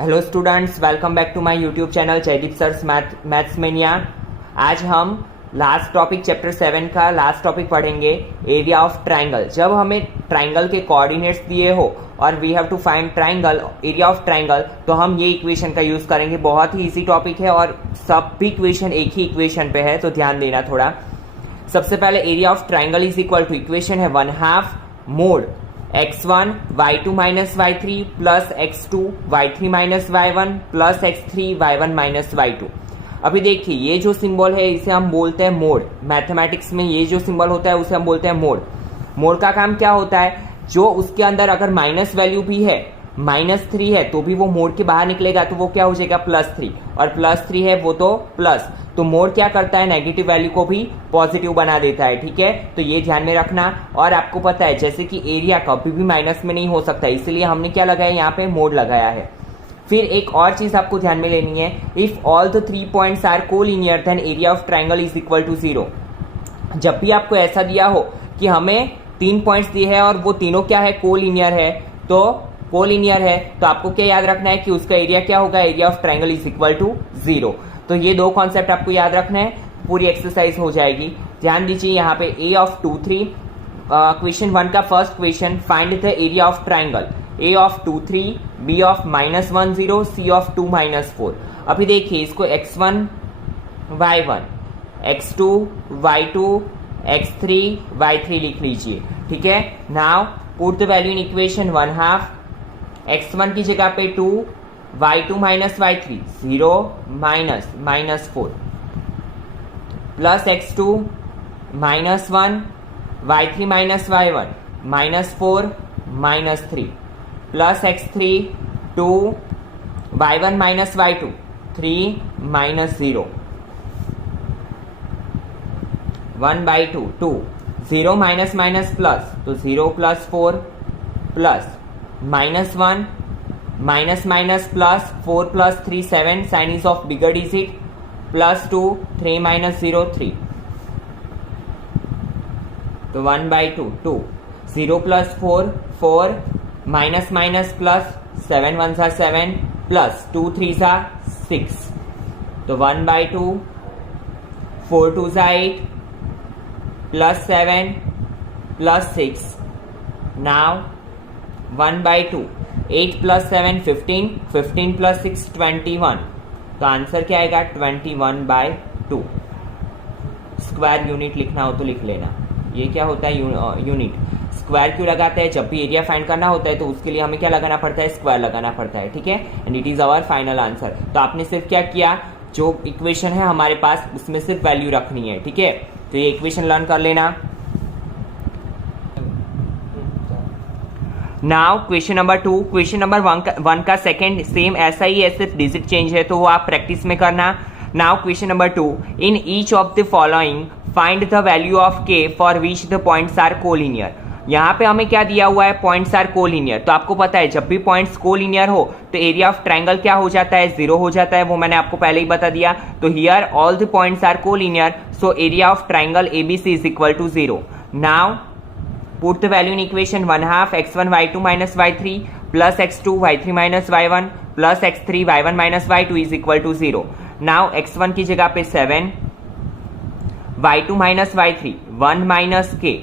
Hello students, welcome back to my YouTube channel Jaideep sir's maths mania. आज हम last topic chapter 7 का last topic पढ़ेंगे, area of triangle. जब हमें triangle के कोऑर्डिनेट्स दिए हो और we have to find triangle, area of triangle, तो हम ये इक्वेशन का यूज करेंगे। बहुत ही इजी टॉपिक है और सब भी इक्वेशन एक ही इक्वेशन पे है, तो ध्यान देना थोड़ा। सबसे पहले area of triangle is equal to, equation है 1/2 mod x1 y2 minus y3 plus x2 y3 minus y1 plus x3 y1 minus y2। अभी देखिए, ये जो सिंबल है इसे हम बोलते हैं मोड। मैथमेटिक्स में ये जो सिंबल होता है उसे हम बोलते हैं मोड। मोड का काम क्या होता है, जो उसके अंदर अगर माइनस वैल्यू भी है, -3 है, तो भी वो मोड के बाहर निकलेगा, तो वो क्या हो जाएगा +3, और +3 है वो तो प्लस। तो मोड क्या करता है, नेगेटिव वैल्यू को भी पॉजिटिव बना देता है। ठीक है, तो ये ध्यान में रखना। और आपको पता है जैसे कि एरिया कभी भी माइनस में नहीं हो सकता, इसलिए हमने क्या लगाया, यहाँ पे मोड लगाया है। फिर एक और चीज आपको ध्यान में लेनी है, if all the 3 points are collinear then area of triangle is equal to 0। जब भी आपको ऐसा दिया हो कि हमें 3 पॉइंट्स दिए हैं और वो तीनों क्या है, कोलिनियर है, तो कोलिनियर है, तो आपको क्या याद रखना है कि उसका एरिया क्या होगा, area of triangle is equal to 0। तो ये दो कॉन्सेप्ट आपको याद रखना है, पूरी एक्सरसाइज हो जाएगी। ध्यान दीजिए यहाँ पे A of 2 3, क्वेश्चन 1 का first question, find the area of triangle A of 2 3, B of -1 0, C of 2 -4। अभी देखिए इसको x1 y1, x2 y2, x3 y3 लिख लीजिए। ठीक है, now put the value in equation 1/2, x1 की जगह पे 2, y2 minus y3 0 -4 plus x2 -1, y3 minus y1 -4 -3 plus x3 2, y1 minus y2 3 -0 1/2 2 0 minus minus plus, तो 0 + 4 plus -1 minus minus plus 4 + 3 7, sign is of bigger digit, +2 3 - 0 3, तो 1/2 2 0 + 4 4 minus minus plus 7 1 7 plus 2 3 6, तो 1/2 4 2 8 plus 7 plus 6, now 1/2 8 + 7 15, 15 + 6 21, तो answer क्या आएगा 21/2। Square unit लिखना हो तो लिख लेना। ये क्या होता है, यूनिट। स्क्वायर क्यों लगाते हैं, जब भी एरिया फाइंड करना होता है तो उसके लिए हमें क्या लगाना पड़ता है, स्क्वायर लगाना पड़ता है। ठीक है, and it is our final answer. तो आपने सिर्फ क्या किया, जो इक्वेशन है हमारे पास उसमें सिर्फ वैल्यू रखनी है। ठीक है, तो ये इक्वेशन लर्न कर लेना। Now question number 2, question number 1 का सेकंड सेम ऐसा ही है, सिर्फ डिजिट चेंज है, तो वो आप प्रैक्टिस में करना। Now question number 2, in each of the following find the value of k for which the points are collinear. यहाँ पे हमें क्या दिया हुआ है, पॉइंट्स आर कोलिनियर। तो आपको पता है जब भी पॉइंट्स कोलिनियर हो तो एरिया ऑफ ट्राइंगल क्या हो जाता है, 0 हो जाता है, वो मैंने आपको पहले ही बता दिया। तो here all the points are collinear, so area of triangle ABC is equal to 0। Now put the value in equation 1/2 x1 y2 minus y3 plus x2 y3 minus y1 plus x3 y1 minus y2 is equal to 0. Now x1 की जगह पे 7, y2 minus y3 1 minus k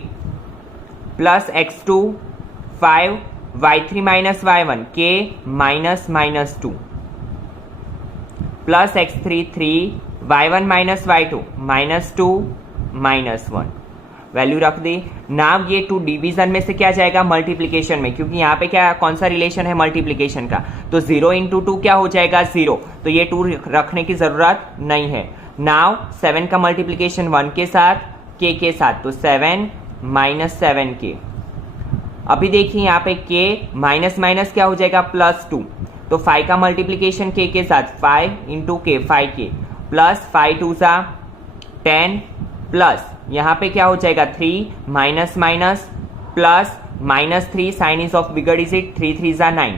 plus x2 5, y3 minus y1 k minus 2 plus x3 3, y1 minus y2 -2 -1। Value रख दी। नाम ये 2 division में से क्या जाएगा, मल्टीप्लीकेशन में, क्योंकि यहाँ पे क्या कौन सा रिलेशन है, मल्टीप्लीकेशन का। तो 0 × 2 क्या हो जाएगा, 0, तो ये 2 रखने की जरूरत नहीं है। नाउ 7 का मल्टीप्लीकेशन 1 के साथ, k के साथ, तो 7 - 7k। अभी देखिए यहाँ पे k माइनस माइनस क्या हो जाएगा, +2, तो 5 का मल्टीप्लीकेशन k के साथ 5 × k 5k प्लस 5 2 10 प्लस यहाँ पे क्या हो जाएगा 3 minus minus plus -3, sign is of bigger digit, 3 3 9,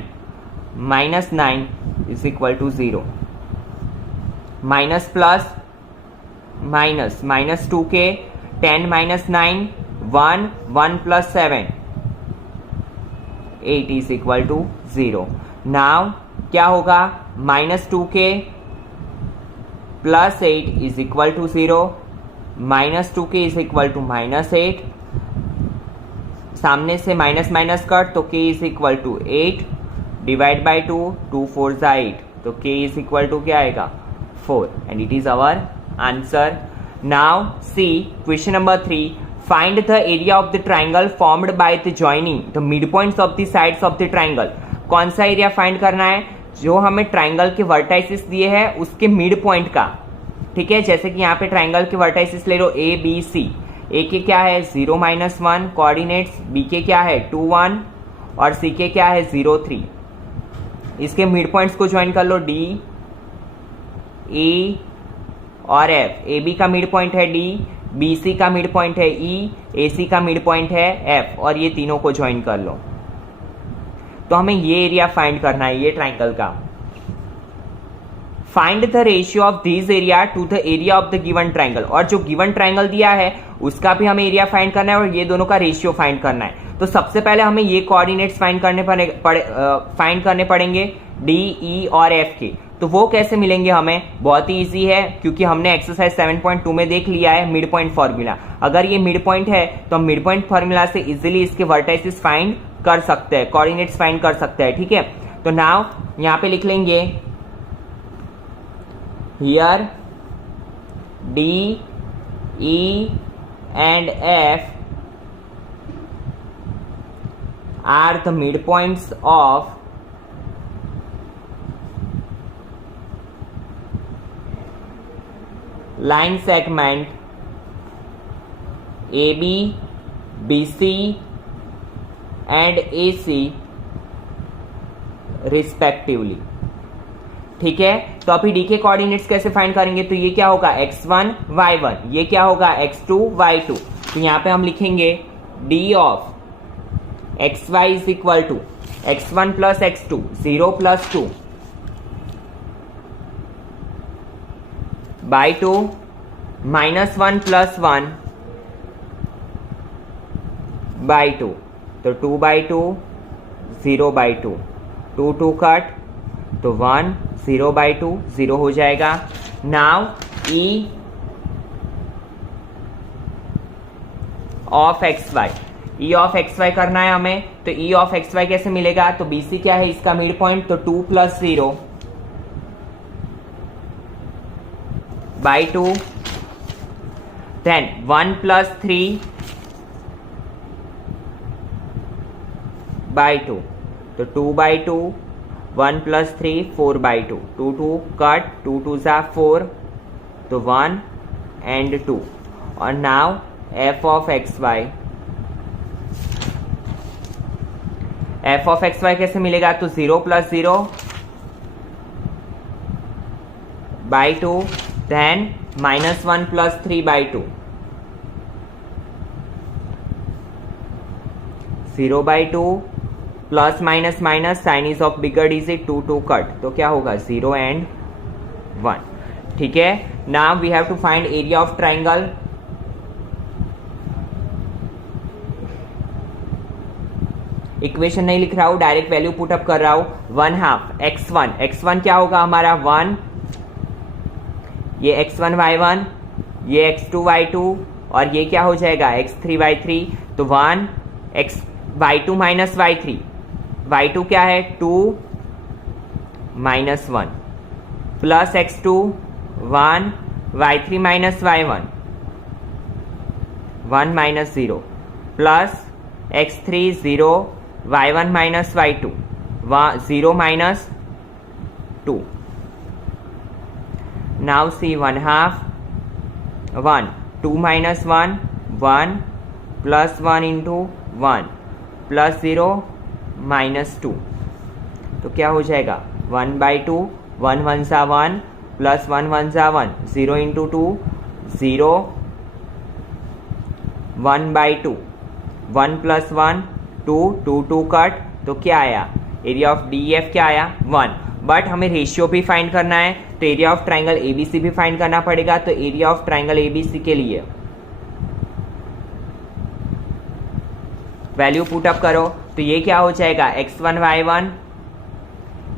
-9 is equal to 0, minus plus minus -2k 10 - 9 1 1 + 7 8 is equal to 0. Now क्या होगा, -2k + 8 = 0, -2k = -8, सामने से माइनस माइनस कट तो k = 8 डिवाइड बाई 2, 2 4 = 8, तो k = क्या आएगा, 4, and it is our answer. Now see question number 3. Find the area of the triangle formed by the joining the mid points of the sides of the triangle. कौन सा area find करना है, जो हमें triangle के vertices दिए हैं उसके मिड पॉइंट का. ठीक है, जैसे कि यहाँ पे ट्राइंगल के वर्टाइसिस ले लो ए बी सी. ए के क्या है 0 -1 कोऑर्डिनेट्स, बी के क्या है 2 1 और सी के क्या है 0 3. इसके मिड पॉइंट्स को ज्वाइन कर लो, डी ई और एफ. ए बी का मिड पॉइंट है डी, बी सी का मिड पॉइंट है ई, ए सी का मिड पॉइंट है एफ, और ये तीनों को ज्वाइन कर लो. तो हमें ये एरिया फाइंड करना है ये ट्राइंगल का. Find the ratio of this area to the area of the given triangle. और जो गिवन ट्राइंगल दिया है उसका भी हमें एरिया फाइंड करना है और ये दोनों का रेशियो फाइंड करना है. तो सबसे पहले हमें ये कोऑर्डिनेट्स फाइंड करने पड़ेंगे डी ई और एफ के. तो वो कैसे मिलेंगे हमें, बहुत ही इजी है, क्योंकि हमने एक्सरसाइज 7.2 में देख लिया है मिड पॉइंट फॉर्मूला. अगर ये मिड पॉइंट है तो हम मिड पॉइंट फॉर्मूला से इजीली इसके वर्टाइसिस फाइंड कर सकते हैं, कोऑर्डिनेट्स फाइंड कर सकते हैं. ठीक है, तो नाउ यहां पे लिख लेंगे here D E and F are the midpoints of line segment AB, BC and AC respectively. ठीक है, तो अभी डी के कोऑर्डिनेट्स कैसे फाइंड करेंगे, तो ये क्या होगा x1 y1, ये क्या होगा x2 y2. तो यहां पे हम लिखेंगे d of xy is equal to x1 plus x2, 0 plus 2 by 2 minus 1 plus 1 by 2. तो 2 by 2, 0 by 2, 2 2 कट तो 1, 0 by 2 0 हो जाएगा. Now E of xy, E of XY करना है हमें. तो E ऑफ XY कैसे मिलेगा, तो BC क्या है इसका मिड पॉइंट, तो 2 + 0 by 2, देन 1 + 3 by 2, तो 2 by 2, 1 + 3 4 by 2, 2 2 कट, 2 2 = 4, तो 1 and 2. और now F of XY, f of xy कैसे मिलेगा, तो 0 + 0 by 2, then -1 + 3 by 2, 0 by 2 plus minus minus sign is of bigger digit 2 2 cut, तो क्या होगा 0 and 1. ठीक है, now we have to find area of triangle. Equation नहीं लिख रहा हूं, डायरेक्ट वैल्यू पुट अप कर रहा हूं. 1/2 x1, x1 क्या होगा हमारा 1, ये x1 y1, ये x2 y2 और ये क्या हो जाएगा x3 y3. तो 1 x y2 minus y3, y2 क्या है 2 -1 plus x2 1 y3 minus y1 1 -0 plus x3 0 y1 minus y2 0 -2. Now see 1/2 1 2 -1 1 plus 1 into 1 plus 0 -2, तो क्या हो जाएगा 1/2, 1 1 सा 1 प्लस 1 1 सा 1, 0 into 2 0, 1/2, 1 प्लस 1 2 2 2 कट, तो क्या आया एरिया ऑफ DEF क्या आया 1. बट हमें रेशियो भी फाइंड करना है, तो एरिया ऑफ ट्राइंगल ABC भी फाइंड करना पड़ेगा. तो एरिया ऑफ ट्राइंगल ABC के लिए वैल्यू पुट अप करो, तो ये क्या हो जाएगा x1 y1,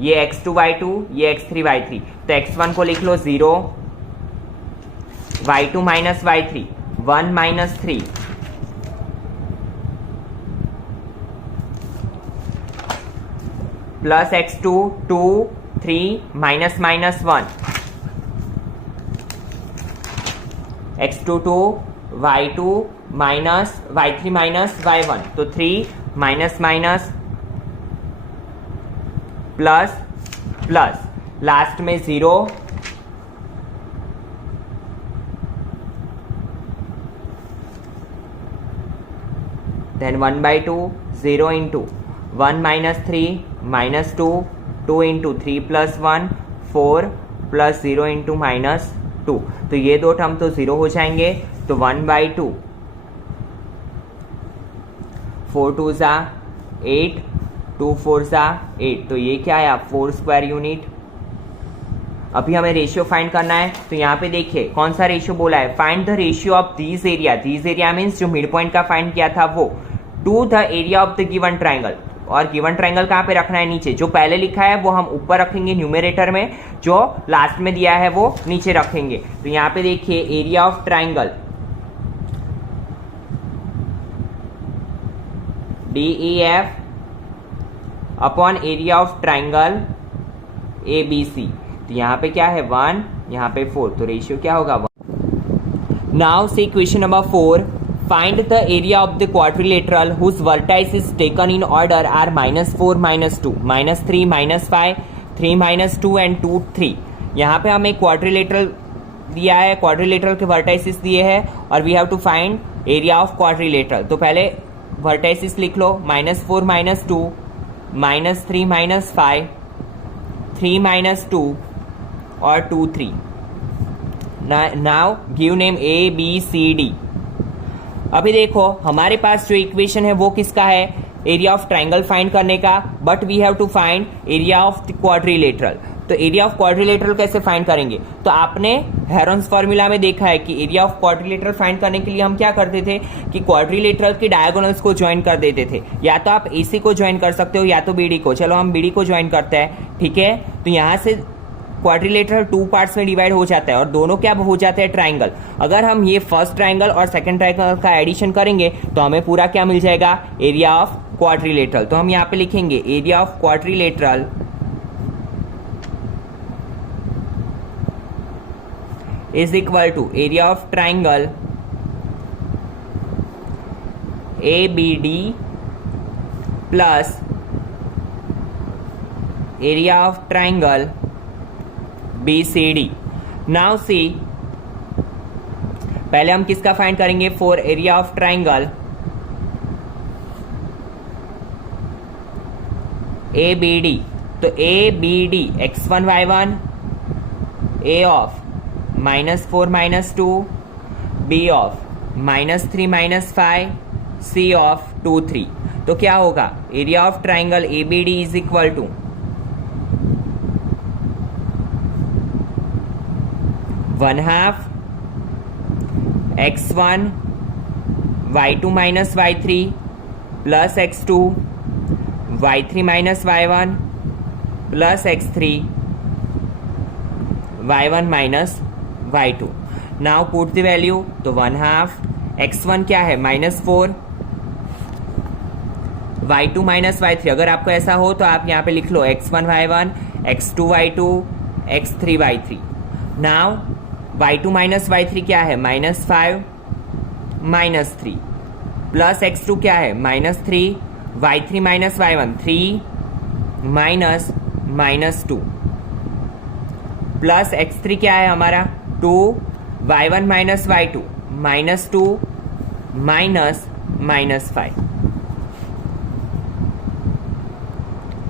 ये x2 y2, ये x3 y3, तो x1 को लिख लो 0, y2 minus y3 1 minus 3, plus x2 2 3 minus minus 1, x2 2 y2 minus y3 minus y1, तो 3 minus minus plus plus, last में 0, then 1/2 0 into 1 minus 3 minus 2 2 into 3 plus 1 4 plus 0 into minus 2, तो ये दो term तो 0 हो जाएंगे, तो 1/2 4 2 ज़ा 8 2 4 ज़ा 8, तो ये क्या आया 4 स्क्वायर यूनिट। अभी हमें रेशियो फाइंड करना है, तो यहाँ पे देखिए कौन सा रेशियो बोला है, find the ratio of these area, these area means जो मिड पॉइंट का फाइंड किया था वो, to the area of the given triangle, और गिवन ट्राइंगल कहाँ पे रखना है, नीचे, जो पहले लिखा है वो हम ऊपर रखेंगे न्यूमरेटर में, जो लास्ट में दिया है वो नीचे रखेंगे। तो यहाँ पे देखिए area of triangle DEF upon area of triangle ABC, तो यहाँ पे क्या है 1, यहाँ पे 4, तो रेशियो क्या होगा 1। Now see question number 4, find the area of the quadrilateral whose vertex is taken in order are -4 -2 -3 -5 3 -2 and 2 3। यहाँ पे हमें क्वाड्रिलेटरल दिया है, क्वाड्रिलेटरल के वर्टाइसिस दिए हैं और we have to find area of quadrilateral. तो पहले वर्टाइसिस लिख लो, -4 -2 -3 -5 3 -2 और 2 3। Now give name A B C D। अभी देखो हमारे पास जो इक्वेशन है वो किसका है, एरिया ऑफ ट्राइंगल फाइंड करने का, but we have to find area of the quadrilateral. तो एरिया ऑफ क्वाड्रिलेटरल कैसे फाइंड करेंगे, तो आपने हेरोन्स फॉर्मूला में देखा है कि एरिया ऑफ क्वाड्रिलेटरल फाइंड करने के लिए हम क्या करते थे कि क्वाड्रिलेटरल के डायगोनल्स को ज्वाइन कर देते थे, या तो आप AC को ज्वाइन कर सकते हो या तो BD को। चलो हम BD को ज्वाइन करते हैं, ठीक है। तो यहाँ से क्वाड्रिलेटरल 2 पार्ट्स में डिवाइड हो जाता है और दोनों क्या हो जाते हैं ट्राइंगल। अगर हम ये फर्स्ट ट्राइंगल और सेकंड ट्राइंगल का एडिशन करेंगे तो हमें पूरा क्या मिल जाएगा, एरिया ऑफ क्वाड्रिलेटरल। तो हम यहाँ पे लिखेंगे area of quadrilateral is equal to area of triangle ABD plus area of triangle BCD। Now see, पहले हम किसका फाइंड करेंगे, for area of triangle ABD। तो ABD x1 y1 A of -4 -2 B of -3 -5 C of 2 3। तो क्या होगा, area of triangle ABD is equal to 1/2 x1 y2 minus y3 plus x2 y3 minus y1 plus x3 y1 minus y2। Now put the value, तो 1/2 x1 क्या है -4 y2 minus y3। अगर आपको ऐसा हो तो आप यहाँ पे लिख लो x1 y1 x2 y2 x3 y3। Now y2 minus y3 क्या है -5 -3 प्लस x2 क्या है -3 y3 minus y1 3 minus -2 plus x3 क्या है हमारा 2 y1 minus y2 -2 -5।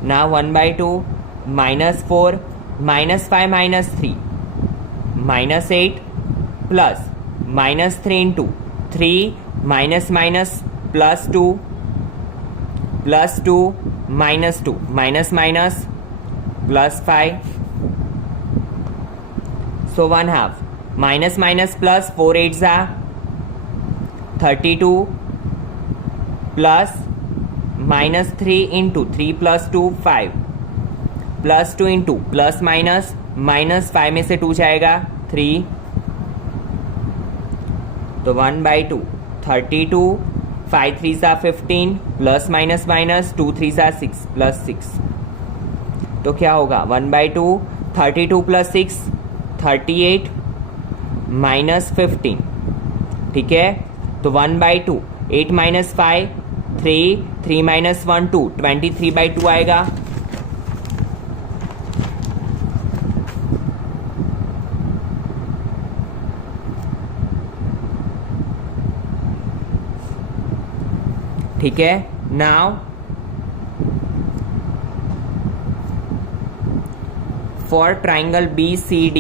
now 1/2 -4 -5 -3 -8 plus -3 into 3 minus plus 2 plus 2 minus 2 minus plus 5। so 1/2 minus plus 4 8s are 32 plus -3 into 3 plus 2 5 +2 into plus minus, -5 में से 2 जाएगा 3, तो 1/2 32, 5 3 सा 15, प्लस माइनस माइनस 2 3 सा 6 plus 6, तो क्या होगा 1/2 32 + 6 38 -15, ठीक है। तो 1/2 8 - 5 3 3 - 1 2 23/2 आएगा। ठीक है। Now for triangle BCD,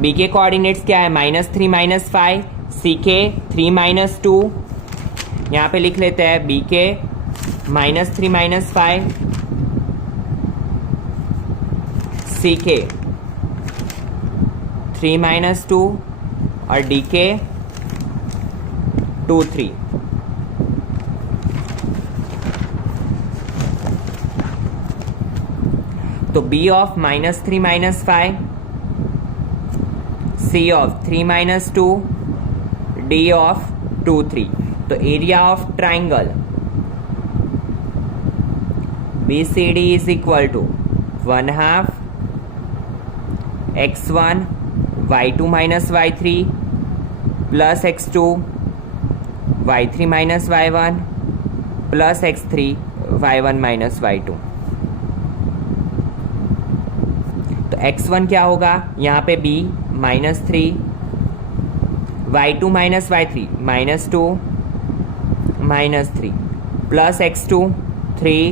B के कोऑर्डिनेट्स क्या है -3 - 5, सी के 3 - 2, यहाँ पे लिख लेते हैं बी के -3 - 5, सी के 3 - 2 और डी के 2 3। तो B of -3 - 5, C of 3 - 2, D of 2 3। तो area of triangle BCD is equal to 1/2 x1 y2 - y3 plus x2 y3 - y1 plus x3 y1 - y2। तो x1 क्या होगा यहाँ पे b -3, y2 - y3 -2 -3 plus x2 3,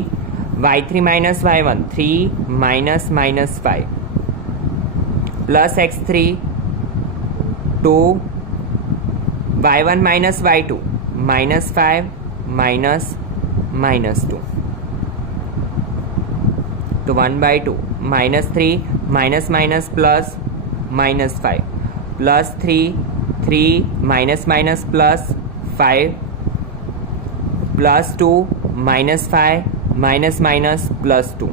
y3 - y1 3 -5 plus x3 2, y1 - y2 -5 -2। तो 1/2 -3 plus -5 plus 3 plus 5 plus 2 -5 plus 2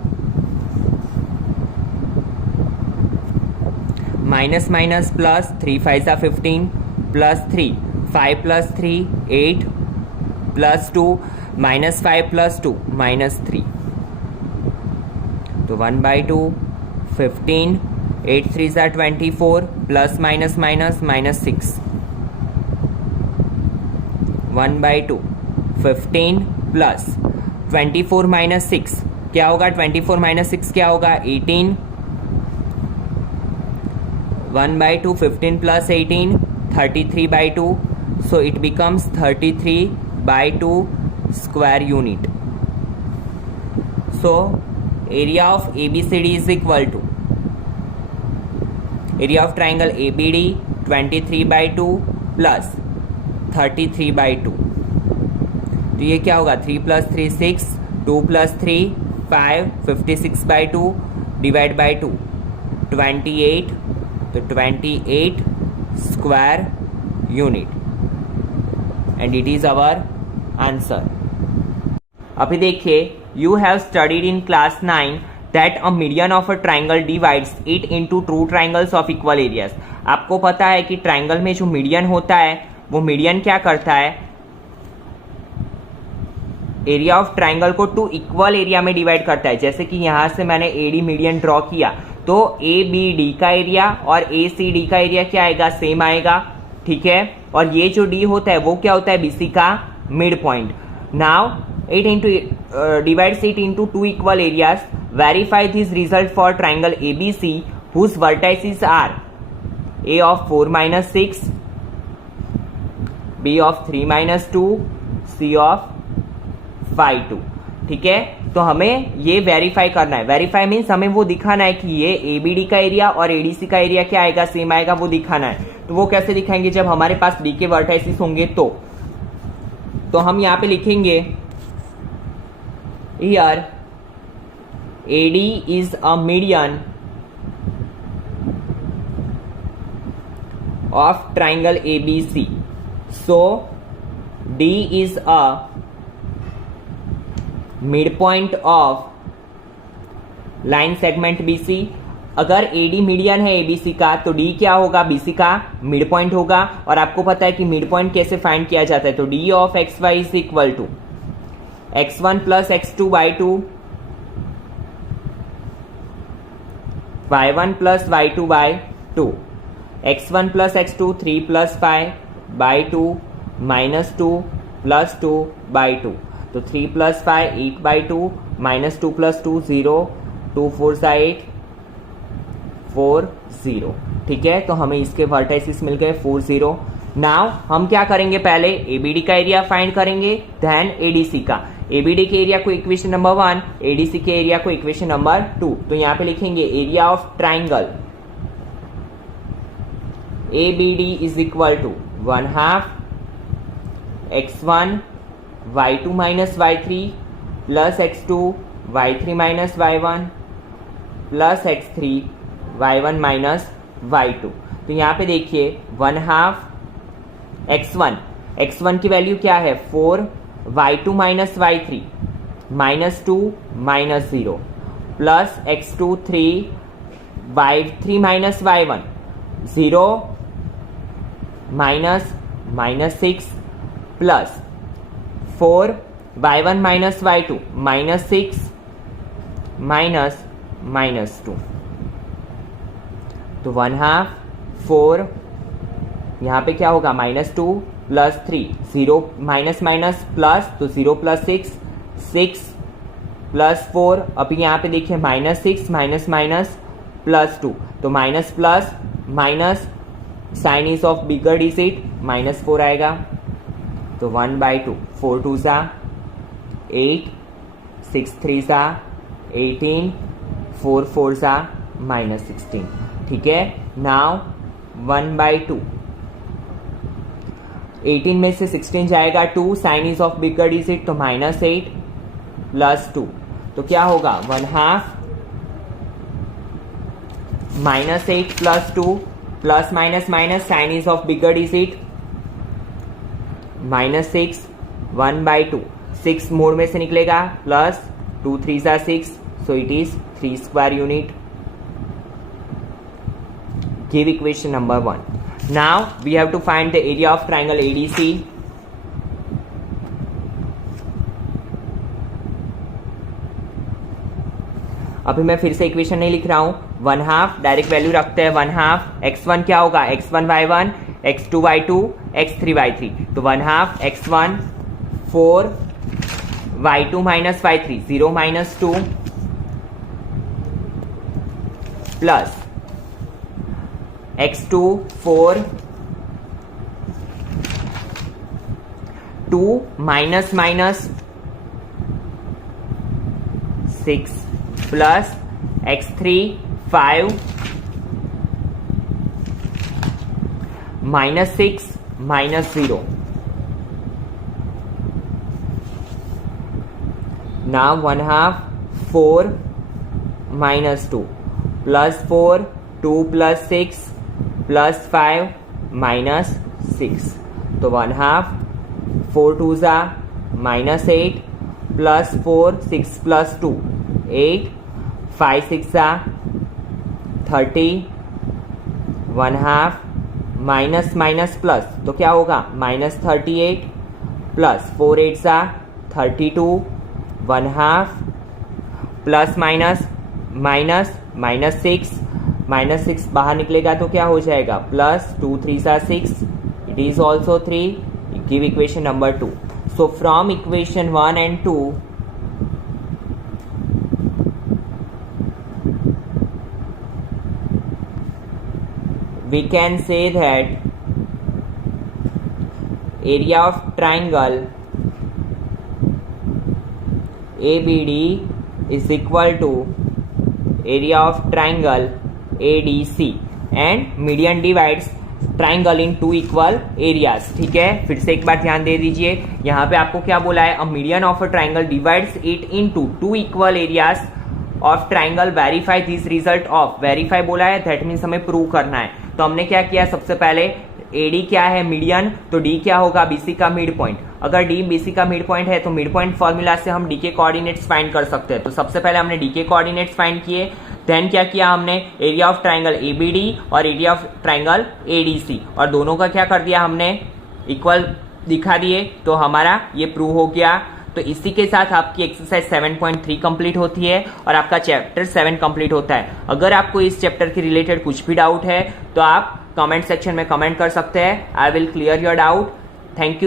plus 3 5 सा 15 plus 3 5 plus 3 8 plus 2 -5 plus 2 -3। तो 1/2 15 8 3 सा 24 plus -6 1/2 15 plus 24 - 6 क्या होगा 24 - 6 क्या होगा 18। 1/2 15 plus 18 33/2, so it becomes 33/2 square unit. So area of ABCD is equal to area of triangle ABD 23/2 plus 33/2। तो ये क्या होगा 3 + 3 6, 2 + 3 5 56/2 डिवाइड बाई 2 28, तो 28 square unit and it is our answer. अभी देखिए you have studied in class 9 that a median of a triangle divides it into two triangles of equal areas। आपको पता है कि ट्राइंगल में जो मीडियन होता है वो मीडियन क्या करता है एरिया ऑफ ट्राइंगल को टू इक्वल एरिया में डिवाइड करता है। जैसे कि यहां से मैंने एडी मीडियन ड्रॉ किया तो ए बी डी का एरिया और ए सी डी का एरिया क्या आएगा सेम आएगा, ठीक है। और ये जो डी होता है वो क्या होता है बीसी का mid point. Now divides it into two equal areas. Verify this result for triangle ABC whose vertices are A of 4 - 6, B of 3 - 2, C of 5 2। ठीक है, तो हमें ये वेरीफाई करना है। वेरीफाई मीन्स हमें वो दिखाना है कि ये ABD का एरिया और ADC का एरिया क्या आएगा सेम आएगा, वो दिखाना है। तो वो कैसे दिखाएंगे जब हमारे पास D के वर्टाइसिस होंगे तो हम यहाँ पे लिखेंगे here AD is a median of triangle ABC, so D is a mid point of line segment BC। अगर AD मीडियन है ABC का तो D क्या होगा, BC का मिड पॉइंट होगा। और आपको पता है कि मिड पॉइंट कैसे फाइंड किया जाता है, तो D of XY is equal to x1 plus x2 by 2, y1 plus y2 by 2, x1 plus x2 3 plus 5 by 2 minus 2 plus 2 by 2, तो 3 प्लस 5 8 बाई 2 माइनस 2 प्लस 2 0, 2 4 8 4 0। ठीक है, तो हमें इसके वर्टाइसिस मिल गए 4 0। नाउ हम क्या करेंगे, पहले ABD का एरिया फाइंड करेंगे, देन ADC का। ABD के एरिया को इक्वेशन नंबर 1, ADC के एरिया को इक्वेशन नंबर 2। तो यहां पे लिखेंगे area of triangle ABD is equal to 1/2 x1 y2 minus y3 plus x2 y3 minus y1 plus x3 y1 minus y2। तो यहां पे देखिए 1/2 x1 की वैल्यू क्या है 4, y2 minus y3 minus 2 minus 0 plus x2 3 y3 minus y1 0 minus minus 6 plus 4 y1 minus y2 minus 6 minus minus 2, तो 1/2 4, यहां पे क्या होगा minus 2 plus 3 0 minus minus plus, तो 0 प्लस 6 प्लस 4। अब यहां पे देखिए माइनस 6 माइनस माइनस प्लस 2, तो minus plus minus sign is of bigger digit minus 4 आएगा, तो 1/2 4 2 सा 8 6 3 सा 18 4 4 सा माइनस 16। ठीक है, नाउ 1/2 18 में से 16 जाएगा 2, sign is of bigger digit तो माइनस 8 प्लस 2, तो क्या होगा 1/2 minus 8 plus 2 plus minus minus sign is of bigger digit minus 6 1/2 6 mod में से निकलेगा प्लस 2 3 सा 6, so it is 3 square unit. Give equation number 1. Now we have to find the area of triangle ADC. अभी मैं फिर से equation नहीं लिख रहा हूं, 1/2 डायरेक्ट वैल्यू रखते हैं। 1/2 x1 क्या होगा x1 y1 x2 y2 x3 y3, तो 1/2 x1 4 y2 minus y3 0 minus 2 plus x2 4 2 minus minus 6 plus x3 5 minus 6 minus 0। Now 1/2 4 minus 2 plus 4 2 plus 6 plus 5 minus 6, तो 1/2 4 2 सा माइनस 8 प्लस 4 6 प्लस 2 8 5 6 सा 30 1/2 minus minus plus, तो क्या होगा minus 38 plus 4 8 सा 32 1/2 plus minus minus minus 6 minus 6 बाहर निकलेगा तो क्या हो जाएगा प्लस 2 3 सा 6, it is also 3। Give equation number 2। So from equation 1 and 2 we can say that area of triangle ABD is equal to area of triangle ADC and median divides triangle in 2 equal areas. ठीक है, फिर से एक बार ध्यान दे दीजिए, यहाँ पे आपको क्या बोला है, a median of a triangle divides it into 2 equal areas of triangle, verify this result of, verify बोला है दैट मीन्स हमें प्रूव करना है। तो हमने क्या किया, सबसे पहले एडी क्या है, मीडियन, तो डी क्या होगा, बीसी का मिड पॉइंट। अगर डी बीसी का मिड पॉइंट है तो मिड पॉइंट फॉर्मूला से हम डी के कोऑर्डिनेट्स फाइंड कर सकते हैं। तो सबसे पहले हमने डी के कोऑर्डिनेट्स फाइंड किए, देन क्या किया हमने, एरिया ऑफ ट्राइंगल एबीडी और एरिया ऑफ ट्राइंगल एडीसी, और दोनों का क्या कर दिया हमने, इक्वल दिखा दिए। तो हमारा ये प्रूव हो गया। तो इसी के साथ आपकी एक्सरसाइज 7.3 कंप्लीट होती है और आपका चैप्टर 7 कंप्लीट होता है। अगर आपको इस चैप्टर के रिलेटेड कुछ भी डाउट है तो आप कमेंट सेक्शन में कमेंट कर सकते हैं। I will clear your doubt. Thank you.